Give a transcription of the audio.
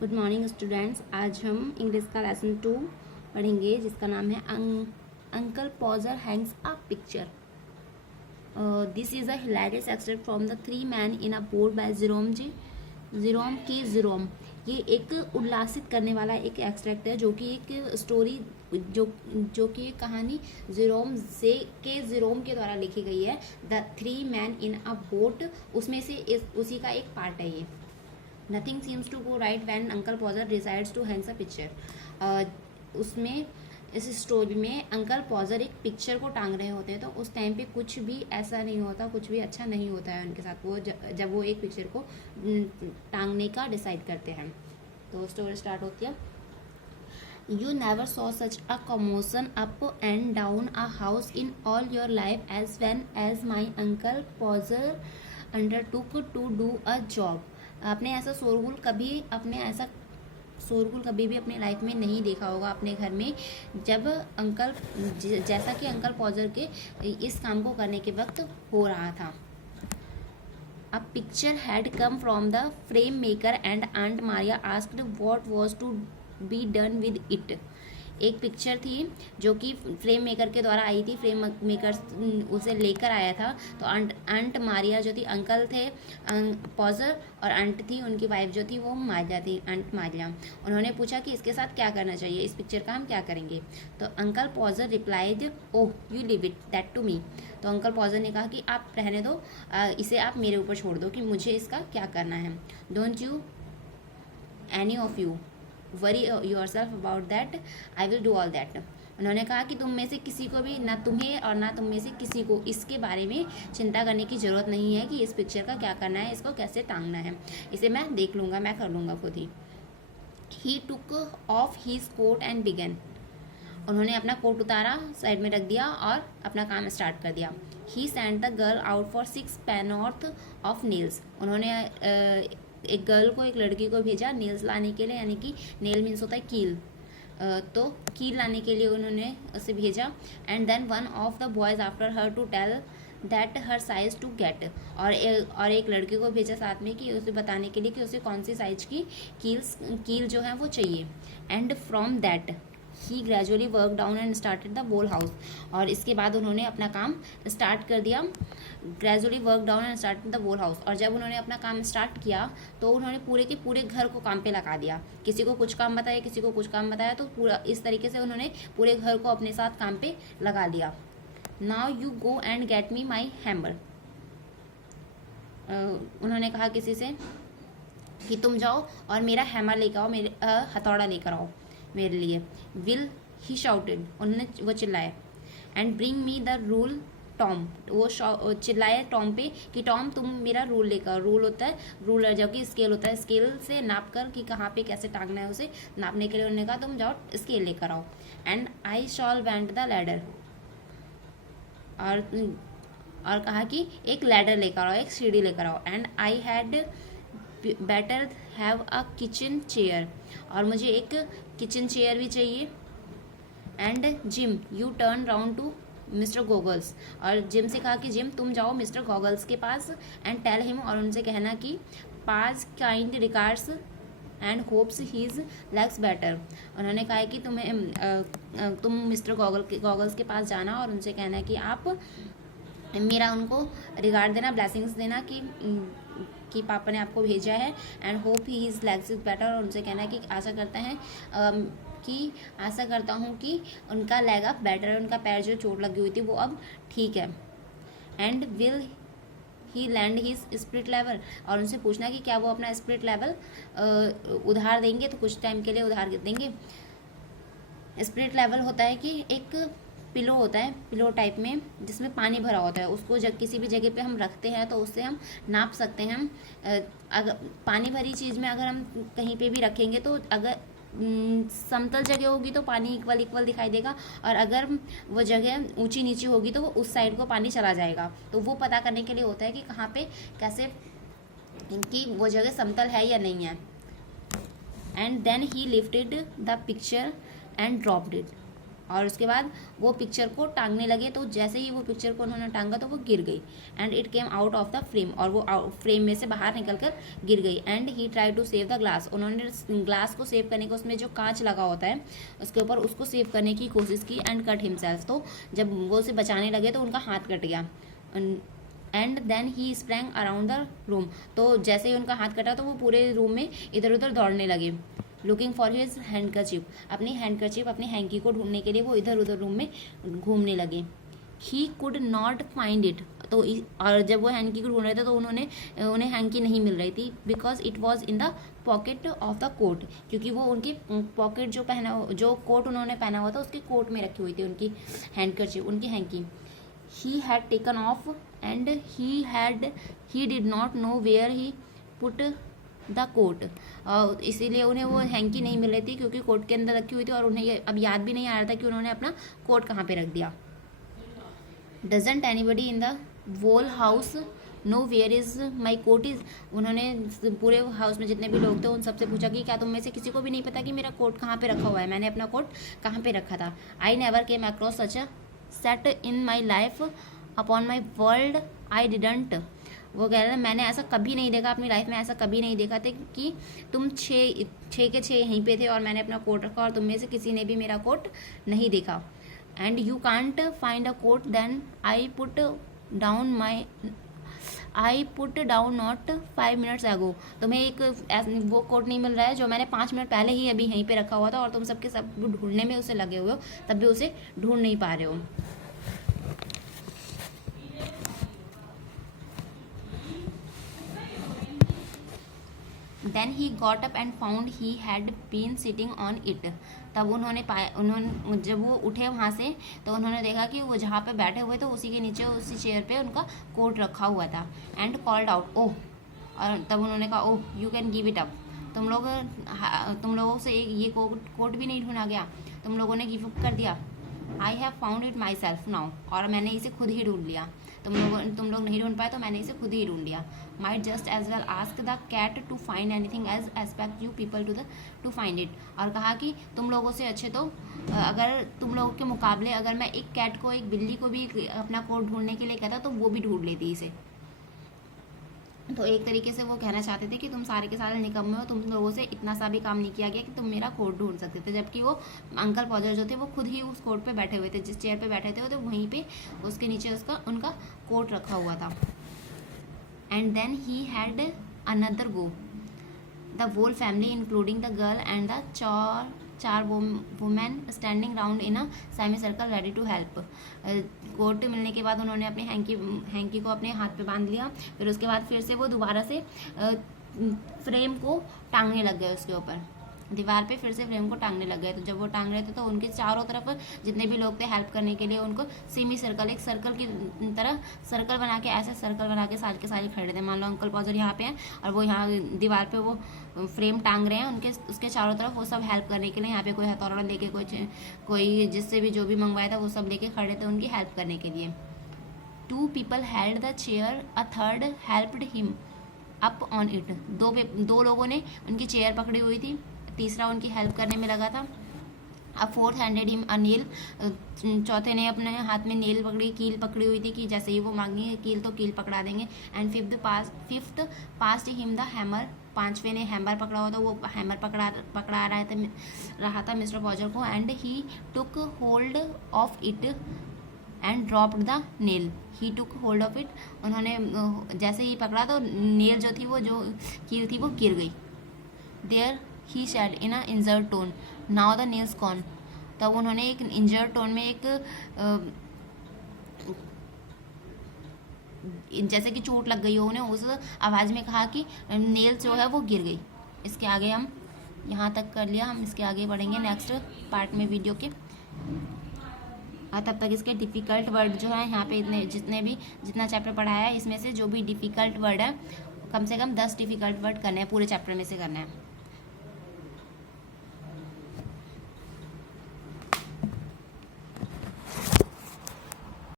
Good morning students. आज हम English का लेसन 2 पढ़ेंगे जिसका नाम है uncle Podger hangs a picture. This is a hilarious extract from the three man in a boat by Jerome K Jerome. ये एक उल्लासित करने वाला एक एक्सट्रैक्ट है जो कि एक स्टोरी जो कि एक कहानी जेरोम के द्वारा लिखी गई है। The three man in a boat उसमें से उसी का एक पार्ट है ये। Nothing seems to go right when Uncle Podger decides to hangs a picture. उसमें इस स्टोरी में अंकल पॉजर एक पिक्चर को टांग रहे होते हैं, तो उस टाइम पे कुछ भी ऐसा नहीं होता, कुछ भी अच्छा नहीं होता है उनके साथ। वो जब वो एक पिक्चर को टांगने का डिसाइड करते हैं। तो स्टोरी स्टार्ट होती है। You never saw such a commotion up and down a house in all your life as my uncle Pozer undertook to do a job. आपने ऐसा शोरगुल कभी भी अपने लाइफ में नहीं देखा होगा अपने घर में, जब जैसा कि अंकल पॉजर के इस काम को करने के वक्त हो रहा था। A picture had come from the frame maker and Aunt Maria asked what was to be done with it. एक पिक्चर थी जो कि फ्रेम मेकर के द्वारा आई थी, फ्रेम मेकर उसे लेकर आया था। तो आंट मारिया जो थी, अंकल थे पॉजर, और आंट थी उनकी वाइफ जो थी वो मारिया थी, आंट मारिया। उन्होंने पूछा कि इसके साथ क्या करना चाहिए, इस पिक्चर का हम क्या करेंगे। तो Uncle Podger replied, oh you leave it that to me. तो अंकल पॉजर ने कहा कि आप रहने दो, इसे आप मेरे ऊपर छोड़ दो कि मुझे इसका क्या करना है। Don't you any of you worry yourself about that, I will do all that. उन्होंने कहा कि तुम में से किसी को भी, ना तुम्हें और ना तुम में से किसी को इसके बारे में चिंता करने की ज़रूरत नहीं है कि इस पिक्चर का क्या करना है, इसको कैसे टांगना है, इसे मैं देख लूँगा, मैं कर लूँगा खुद ही। He took off his coat and began. उन्होंने अपना कोट उतारा, साइड में रख दिया और अपना काम स्टार्ट कर दिया। He send the girl out for 6 pennyworth of nails. उन्होंने एक गर्ल को, एक लड़की को भेजा नील्स लाने के लिए, यानी कि नेल मीन्स होता है कील, तो कील लाने के लिए उन्होंने उसे भेजा। And then one of the boys after her to tell that her size to get. और एक लड़के को भेजा साथ में कि उसे बताने के लिए कि उसे कौन सी साइज की कील जो है वो चाहिए। And from that he gradually work down and started the whole house. और इसके बाद उन्होंने अपना काम स्टार्ट कर दिया। Gradually work down and started the whole house. और जब उन्होंने अपना काम स्टार्ट किया तो उन्होंने पूरे के पूरे घर को काम पे लगा दिया। किसी को कुछ काम बताया, किसी को कुछ काम बताया, तो पूरा इस तरीके से उन्होंने पूरे घर को अपने साथ काम पे लगा दिया। Now you go and get me my hammer. उन्होंने कहा किसी से कि तुम जाओ और मेरा हैमर लेकर आओ, मेरे हथौड़ा लेकर आओ मेरे लिए। विल ही शाउटेड, उन्होंने वो चिल्लाए। And bring me the rule Tom. वो चिल्लाए टॉम पे कि टॉम तुम मेरा रूल लेकर। रूल होता है रूलर, जबकि स्केल होता है, स्केल से नाप कर कि कहाँ पे कैसे टांगना है उसे नापने के लिए उन्होंने कहा तुम जाओ स्केल लेकर आओ। And I shawl went the ladder. और कहा कि एक लैडर लेकर आओ, एक सीढ़ी लेकर आओ। And I had better have a kitchen chair. और मुझे एक किचन चेयर भी चाहिए। And gym U turn round to mister goggles. और जिम से कहा कि जिम तुम जाओ मिस्टर गॉगल्स के पास एंड टेल हिम, और उनसे कहना कि pass kind regards and hopes his legs better. उन्होंने कहा कि तुम मिस्टर गॉगल्स के पास जाना और उनसे कहना कि आप मेरा उनको रिगार्ड देना, ब्लेसिंग्स देना कि पापा ने आपको भेजा है। And hope he is legs is better. और उनसे कहना है कि आशा करता हूँ कि उनका लेग अब बेटर है, उनका पैर जो चोट लगी हुई थी वो अब ठीक है। And will he land his spirit level. और उनसे पूछना कि क्या वो अपना स्पिरिट लेवल उधार देंगे, तो कुछ टाइम के लिए उधार देंगे। स्पिरिट लेवल होता है कि एक पिलो होता है, पिलो टाइप में, जिसमें पानी भरा होता है। उसको किसी भी जगह पे हम रखते हैं तो उससे हम नाप सकते हैं। अगर पानी भरी चीज़ में अगर हम कहीं पे भी रखेंगे तो अगर समतल जगह होगी तो पानी इक्वल दिखाई देगा, और अगर वो जगह ऊंची नीची होगी तो वो उस साइड को पानी चला जाएगा। तो वो पता करने के लिए होता है कि कहाँ पे कैसे कि वो जगह समतल है या नहीं है। And then he lifted the picture and dropped it. और उसके बाद वो पिक्चर को टांगने लगे, तो जैसे ही वो पिक्चर को उन्होंने टांगा तो वो गिर गई। And it came out of the frame, और वो फ्रेम में से बाहर निकल कर गिर गई। And he try to save the glass, उन्होंने ग्लास को सेव करने को, उसमें जो कांच लगा होता है उसके ऊपर, उसको सेव करने की कोशिश की। एंड कट हिमसेल्फ, तो जब वो उसे बचाने लगे तो उनका हाथ कट गया। And then he sprang around the room, तो जैसे ही उनका हाथ कटा तो वो पूरे रूम में इधर उधर दौड़ने लगे। लुकिंग फॉर हिज हैंडकरचीफ, अपनी हैंडकरचीफ, अपनी हैंकी को ढूंढने के लिए वो इधर उधर रूम में घूमने लगे। He could not find it, तो और जब वो हैंकी को ढूंढ रहे थे तो उन्हें हैंकी नहीं मिल रही थी। Because it was in the pocket of the coat, क्योंकि वो उनकी पॉकेट जो कोट उन्होंने पहना हुआ था उसके कोट में रखी हुई थी उनकी हैंडकरचीफ, उनकी hanky. He had taken off and he did not know where he put the coat, इसीलिए उन्हें वो हैंकी नहीं मिल रही थी क्योंकि कोट के अंदर रखी हुई थी, और उन्हें ये अब याद भी नहीं आ रहा था कि उन्होंने अपना कोट कहाँ पे रख दिया। Doesn't anybody in the whole house know where is my coat is, उन्होंने पूरे हाउस में जितने भी लोग थे उन सबसे पूछा कि क्या तुम में से किसी को भी नहीं पता कि मेरा कोट कहाँ पे रखा हुआ है, मैंने अपना कोट कहाँ पे रखा था। I never came across such a set in my life upon my world I didn't, वो कह रहे हैं मैंने ऐसा कभी नहीं देखा अपनी लाइफ में, ऐसा कभी नहीं देखा था कि तुम छः के छः यहीं पे थे और मैंने अपना कोट रखा और तुम में से किसी ने भी मेरा कोट नहीं देखा। And you can't find a coat then I put down not 5 minutes ago, तुम्हें एक वो कोट नहीं मिल रहा है जो मैंने 5 मिनट पहले ही अभी यहीं पे रखा हुआ था, और तुम सबके सब ढूंढने में उसे लगे हुए हो, तब भी उसे ढूंढ नहीं पा रहे हो। Then he got up and found he had been sitting on it, तब उन्होंने जब वो उठे वहाँ से तो उन्होंने देखा कि वो जहाँ पे बैठे हुए थे उसी के नीचे उसी चेयर पे उनका कोट रखा हुआ था। एंड कॉल्ड आउट ओह, और तब उन्होंने कहा oh you can give it up, तुम लोगों से ये कोट भी नहीं ढूंढा गया, तुम लोगों ने गिव अप कर दिया। I have found it my self now, और मैंने इसे खुद ही ढूंढ लिया, तुम लोग नहीं ढूंढ पाए तो मैंने इसे खुद ही ढूंढ लिया। Might just as well ask the cat to find anything as expect you people to find it, और कहा कि तुम लोगों से अच्छे तो अगर तुम लोगों के मुकाबले अगर मैं एक कैट को, एक बिल्ली को भी अपना कोट ढूंढने के लिए कहता तो वो भी ढूंढ लेती इसे। तो एक तरीके से वो कहना चाहते थे कि तुम सारे के सारे निकम्मे हो, तुम लोगों से इतना सा भी काम नहीं किया गया कि तुम मेरा कोट ढूंढ सकते थे, जबकि वो अंकल पॉजर जो थे वो खुद ही उस कोट पे बैठे हुए थे, जिस चेयर पे बैठे थे तो वहीं पे उसके नीचे उनका कोट रखा हुआ था। And then he had another go, the whole family including the girl and the char women standing round in a semi circle ready to help. Coat मिलने के बाद उन्होंने अपनी हैंकी को अपने हाथ पे बांध लिया, फिर उसके बाद फिर से वो दोबारा से फ्रेम को टांगने लग गए, उसके ऊपर दीवार पे फिर से फ्रेम को टांगने लग गए। तो जब वो टांग रहे थे तो उनके चारों तरफ जितने भी लोग थे हेल्प करने के लिए उनको सेमी सर्कल, एक सर्कल की तरह सर्कल बना के, ऐसे सर्कल बना के सारे खड़े थे। मान लो अंकल पॉजर यहाँ पे हैं और वो यहाँ दीवार पे वो फ्रेम टांग रहे हैं, उसके चारों तरफ वो सब हेल्प करने के लिए, यहाँ पे कोई हथौड़ा लेके कोई जिससे भी जो भी मंगवाया था वो सब लेके खड़े थे उनकी हेल्प करने के लिए। 2 people held the chair, a third helped him up on it, दो लोगों ने उनकी चेयर पकड़ी हुई थी, तीसरा उनकी हेल्प करने में लगा था। अब 4th हैंडेड हिम अ नील, चौथे ने अपने हाथ में कील पकड़ी हुई थी कि जैसे ही वो मांगेंगे कील तो कील पकड़ा देंगे। And fifth passed him the hammer, 5वें ने हैमर पकड़ा हुआ था, वो हैमर पकड़ा रहा था मिस्टर पॉजर को। And he took hold of it and dropped the nail, he took hold of it, उन्होंने जैसे ही पकड़ा तो नेल जो थी वो जो कील थी वो गिर गई। There he said in a injured tone, now the nail's gone, तब उन्होंने एक इंजर्ड टोन में एक जैसे कि चोट लग गई हो उन्हें, उस आवाज़ में कहा कि नेल्स जो है वो गिर गई। इसके आगे हम यहाँ तक कर लिया, हम इसके आगे बढ़ेंगे नेक्स्ट पार्ट में वीडियो के। तब तक इसके डिफ़िकल्ट वर्ड जो है यहाँ पे जितना चैप्टर पढ़ाया है इसमें से जो भी डिफ़िकल्ट वर्ड है कम से कम 10 डिफ़िकल्ट वर्ड करने हैं, पूरे चैप्टर में से करना है।